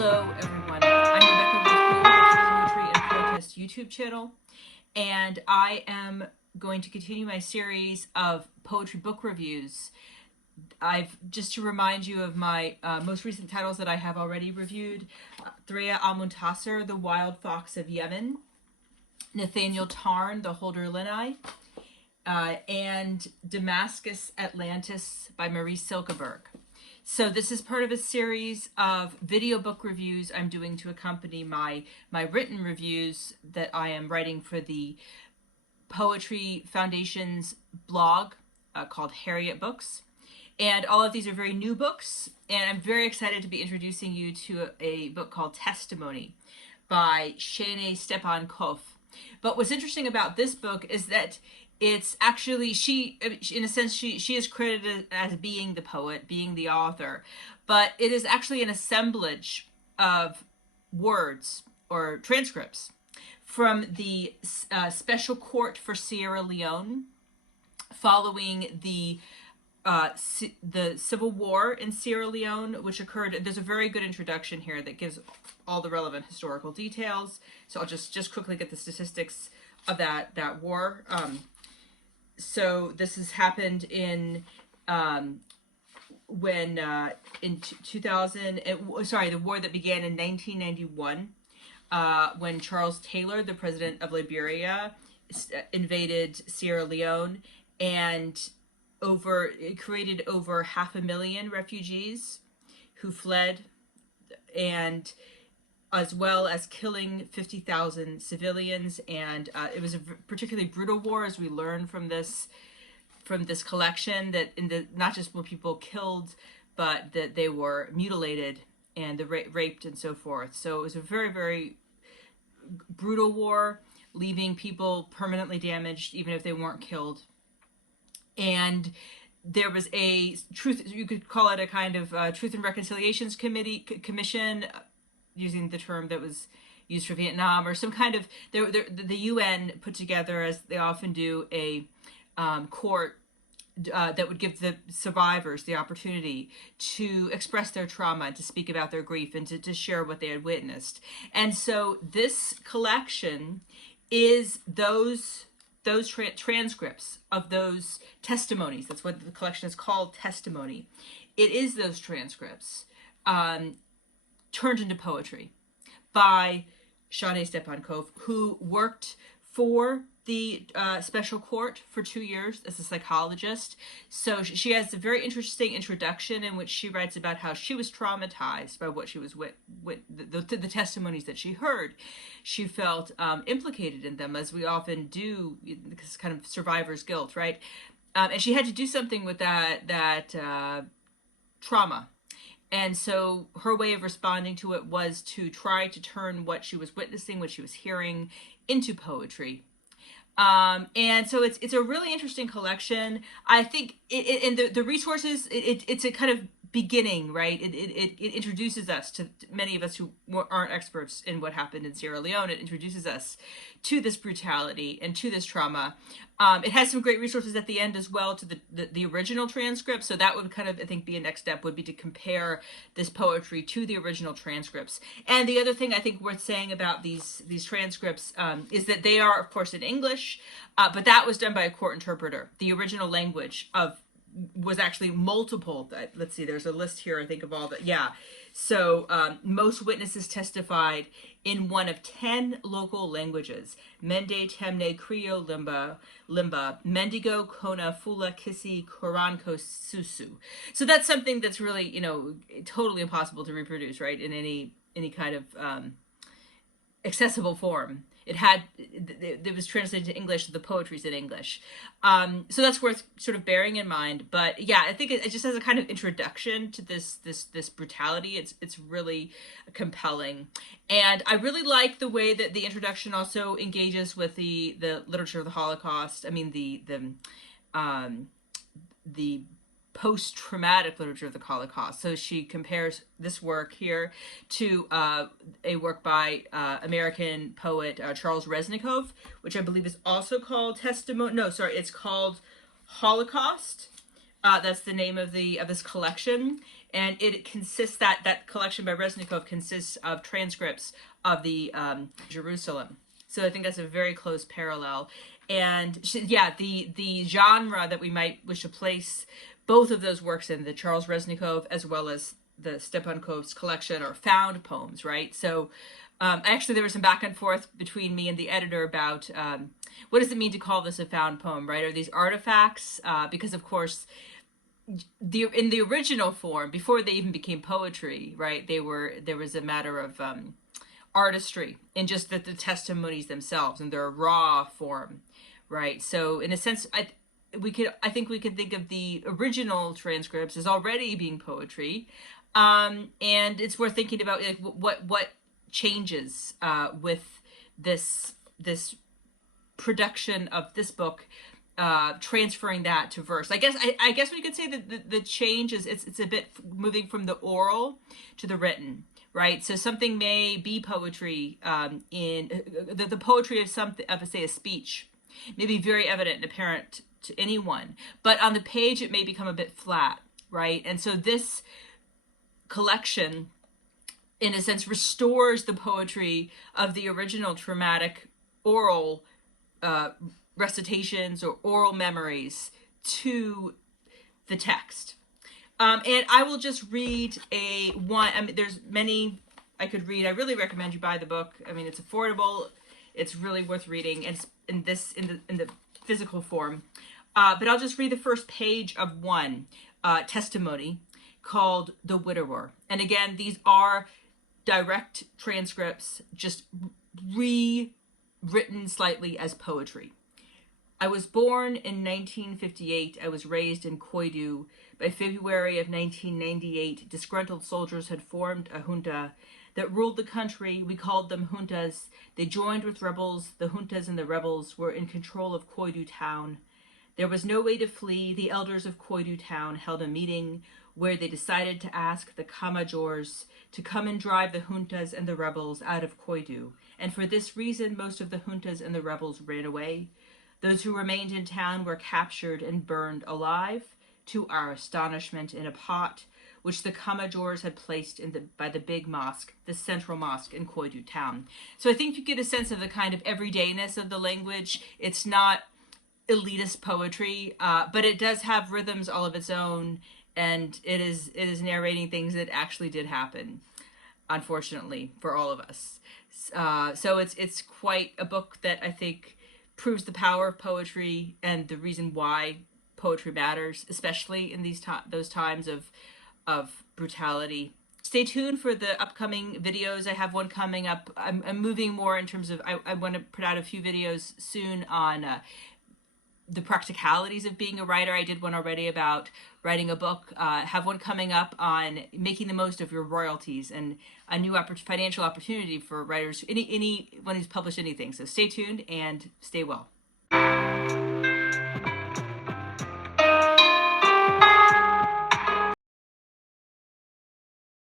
Hello, everyone. I'm Rebecca Ruth Gould of the Poetry and Protest YouTube channel, and I am going to continue my series of poetry book reviews. Just to remind you of my most recent titles that I have already reviewed: Threa Al-Muntasser, The Wild Fox of Yemen; Nathaniel Tarn, The Holder Linai; and Damascus Atlantis by Maurice Silkeberg. So this is part of a series of video book reviews I'm doing to accompany my written reviews that I am writing for the Poetry Foundation's blog called Harriet Books. And all of these are very new books, and I'm very excited to be introducing you to a book called Testimony by Shaynae Stephan Koff. But what's interesting about this book is that it's actually, in a sense, she is credited as being the poet, being the author, but it is actually an assemblage of words or transcripts from the Special Court for Sierra Leone following the Civil War in Sierra Leone, which occurred. There's a very good introduction here that gives all the relevant historical details. So I'll just quickly get the statistics of that war. So this has happened in in 2000. The war that began in 1991 when Charles Taylor, the president of Liberia, invaded Sierra Leone, and it created over 500,000 refugees who fled, and as well as killing 50,000 civilians. And it was a particularly brutal war, as we learn from this collection, that not just were people killed, but that they were mutilated and raped and so forth. So it was a very, very brutal war, leaving people permanently damaged, even if they weren't killed. And there was a you could call it a kind of Truth and Reconciliations Commission, using the term that was used for Vietnam, or some kind of, the UN put together, as they often do, a court that would give the survivors the opportunity to express their trauma and to speak about their grief and to share what they had witnessed. And so this collection is those transcripts of those testimonies. That's what the collection is called, Testimony. It is those transcripts turned into poetry by Shaynae Stephan Koff, who worked for the special court for 2 years as a psychologist. So she has a very interesting introduction in which she writes about how she was traumatized by what she was the testimonies that she heard. She felt implicated in them, as we often do, because kind of survivor's guilt, right? And she had to do something with that trauma. And so her way of responding to it was to try to turn what she was witnessing, what she was hearing, into poetry. And so it's a really interesting collection. I think the resources, it's a kind of beginning, right? It introduces us to many of us who aren't experts in what happened in Sierra Leone. It introduces us to this brutality and to this trauma. It has some great resources at the end as well to the original transcript. So that would kind of, I think, be a next step, would be to compare this poetry to the original transcripts. And the other thing I think worth saying about these transcripts is that they are, of course, in English, but that was done by a court interpreter. The original language was actually multiple. Let's see, there's a list here, I think, of all that. Yeah. So most witnesses testified in one of 10 local languages: Mende, Temne, Creole, Limba, Mendigo, Kona, Fula, Kissi, Koranko, Susu. So that's something that's really, totally impossible to reproduce, right, in any kind of accessible form. It was translated to English. The poetry's in English. So that's worth sort of bearing in mind. But yeah, I think it just has a kind of introduction to this brutality. It's really compelling. And I really like the way that the introduction also engages with the literature of the Holocaust. I mean, the post-traumatic literature of the Holocaust. So she compares this work here to a work by American poet Charles Reznikov, which I believe is also called Testimony. No, sorry, it's called Holocaust. That's the name of this collection. and it consists, that collection by Resnikov consists of transcripts of the Jerusalem. So I think that's a very close parallel. And yeah, the genre that we might wish to place both of those works in, the Charles Resnikov as well as the Stephan Koff's collection, are found poems, right? So actually there was some back and forth between me and the editor about what does it mean to call this a found poem, right? Are these artifacts? Because of course, in the original form, before they even became poetry, right, there was a matter of artistry in just the testimonies themselves and their raw form, right? So in a sense, I think we could think of the original transcripts as already being poetry, and it's worth thinking about, like, what changes with this production of this book, transferring that to verse. I guess we could say that the change is it's a bit moving from the oral to the written, right? So something may be poetry in the poetry of something, of say a speech, may be very evident and apparent to anyone, but on the page it may become a bit flat, right? And so this collection, in a sense, restores the poetry of the original traumatic oral recitations or oral memories to the text. And I will just read one. I mean, there's many I could read. I really recommend you buy the book. I mean, it's affordable. It's really worth reading, and it's in the physical form. But I'll just read the first page of one testimony called "The Widower." And again, these are direct transcripts, just rewritten slightly as poetry. I was born in 1958. I was raised in Koidu. By February of 1998, disgruntled soldiers had formed a junta that ruled the country. We called them juntas. They joined with rebels. The juntas and the rebels were in control of Koidu town. There was no way to flee. The elders of Koidu town held a meeting where they decided to ask the Kamajors to come and drive the juntas and the rebels out of Koidu. And for this reason, most of the juntas and the rebels ran away. Those who remained in town were captured and burned alive, to our astonishment, in a pot which the Kamajors had placed by the big mosque, the central mosque in Koidu town. So I think you get a sense of the kind of everydayness of the language. It's not elitist poetry, but it does have rhythms all of its own, and it is narrating things that actually did happen, unfortunately, for all of us. So it's quite a book that I think proves the power of poetry and the reason why poetry matters, especially in those times of brutality. Stay tuned for the upcoming videos. I have one coming up. I'm moving more in terms of, I want to put out a few videos soon on the practicalities of being a writer. I did one already about writing a book. Have one coming up on making the most of your royalties and a new financial opportunity for writers, anyone who's published anything. So stay tuned and stay well.